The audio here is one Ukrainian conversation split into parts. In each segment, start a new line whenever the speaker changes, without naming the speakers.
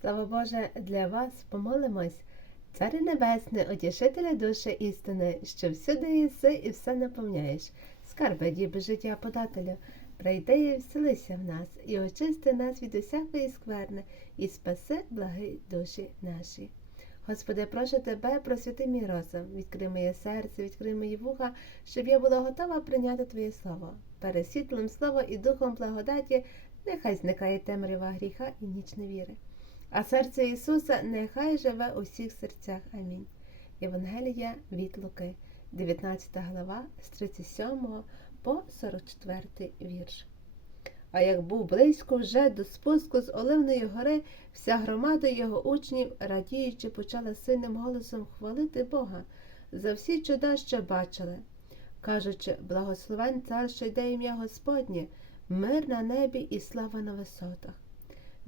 Слава Боже, для вас помолимось. Царю Небесне, утішителя душі істини, що всюди єси і все наповняєш. Скарби діби життя подателю, прийди і вселися в нас, і очисти нас від усякої скверни, і спаси благи душі наші. Господи, прошу тебе, просвіти мій розум, відкрий моє серце, відкрий мої вуха, щоб я була готова прийняти Твоє Слово. Перед світлом Слова і духом благодаті нехай зникає темрява гріха і ніч невіри. А серце Ісуса нехай живе у всіх серцях. Амінь. Євангелія від Луки, 19 глава, з 37 по 44 вірш. А як був близько вже до спуску з Оливної гори, вся громада його учнів, радіючи, почала сильним голосом хвалити Бога за всі чуда, що бачили, кажучи, благословен цар, йде ім'я Господнє, мир на небі і слава на висотах.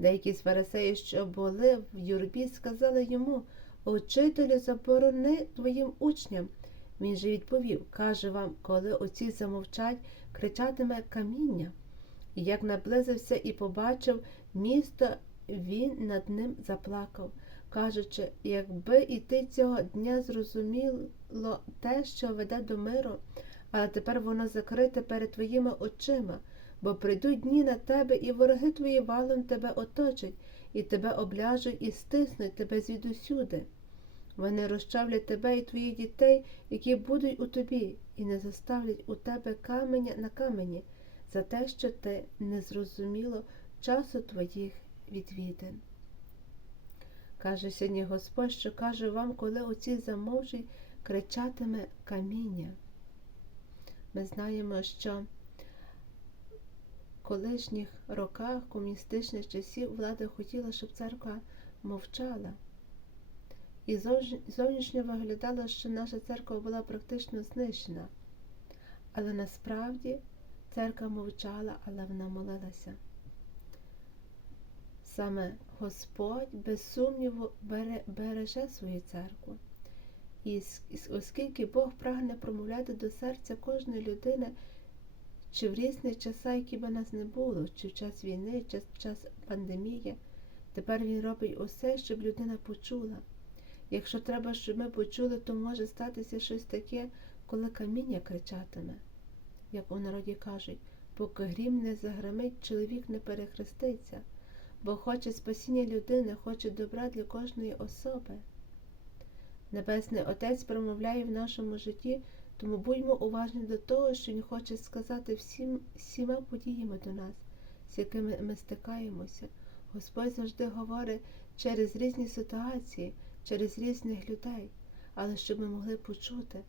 Деякі з фарисеїв, що були в юрбі, сказали йому Учителю, заборони твоїм учням. Він же відповів каже вам, коли оці замовчать, кричатиме каміння. І як наблизився і побачив місто, він над ним заплакав, кажучи, якби і ти цього дня зрозуміло те, що веде до миру, але тепер воно закрите перед твоїми очима бо прийдуть дні на тебе, і вороги твої валом тебе оточать, і тебе обляжуть, і стиснуть тебе звідусюди. Вони розчавлять тебе і твоїх дітей, які будуть у тобі, і не заставлять у тебе каменя на камені за те, що ти не зрозуміло часу твоїх відвідин. Каже сьогодні Господь, що каже вам, коли оці замовжі кричатиме каміння. Ми знаємо, що колишніх роках комуністичних часів влада хотіла, щоб церква мовчала. І зовнішньо виглядало, що наша церква була практично знищена. Але насправді церква мовчала, але вона молилася. Саме Господь, без сумніву, береже свою церкву. І оскільки Бог прагне промовляти до серця кожної людини, чи в різні часи, які би нас не було, чи в час війни, чи в час пандемії, тепер він робить усе, щоб людина почула. Якщо треба, щоб ми почули, то може статися щось таке, коли каміння кричатиме. Як у народі кажуть, поки грім не заграмить, чоловік не перехреститься, бо хоче спасіння людини, хоче добра для кожної особи. Небесний Отець промовляє в нашому житті. Тому будьмо уважні до того, що Він хоче сказати всім, всіма подіями до нас, з якими ми стикаємося. Господь завжди говорить через різні ситуації, через різних людей, але щоб ми могли почути.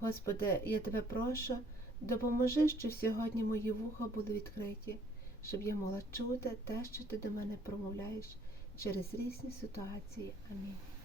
Господи, я тебе прошу, допоможи, щоб сьогодні мої вуха були відкриті, щоб я могла чути те, що ти до мене промовляєш через різні ситуації. Амінь.